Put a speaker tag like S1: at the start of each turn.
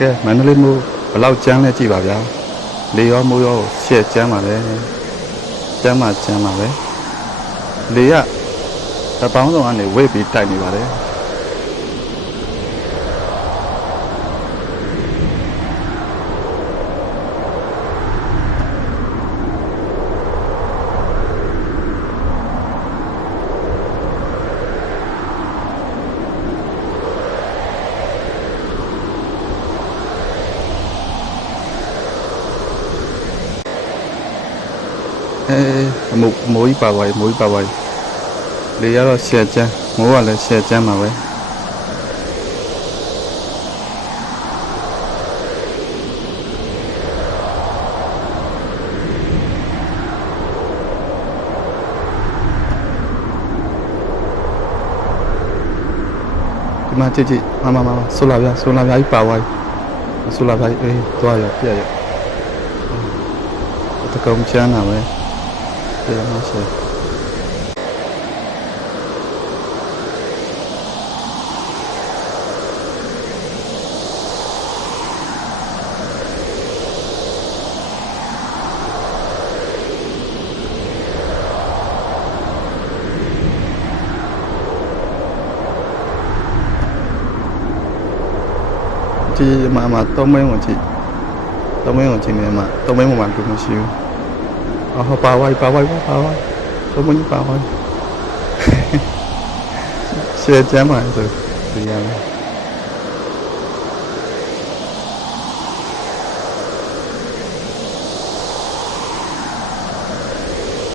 S1: ကဲမန္တလေးမိုးဘယ်လောက်ကျန်းလဲကြည့်ပါဗျာလေရောမိုးရောရှက်ကျန်းပါလေကျန်းပါကျန်းပါပဲလေကတပေါင်းဆောင်ကနေဝိတ်ပြီးတိုက်နေပါတ အဲမိုးမိုးကြီးပါပါမိုးကြီးပါပါလေကတော့ရှက်ကျန်းမိုးကလည်းရှက်ကျန်းပါပဲဒီမှာကြည့်ကြည့်မမမဆိုလာပြဆိုလာပြကြီးပါသွားပြီဆိုလာပြကြီးအေးသွားရပြရတကုံချမ်းတာပဲ Şuraya nasıl? chị, mà mà tôi mấy một chị. Tôi mấy một chị này mà. Tôi mấy một bạn cùng một siêu Ako, paway, paway, paway. Sobrang yung paway. Shit, tama. So, tama.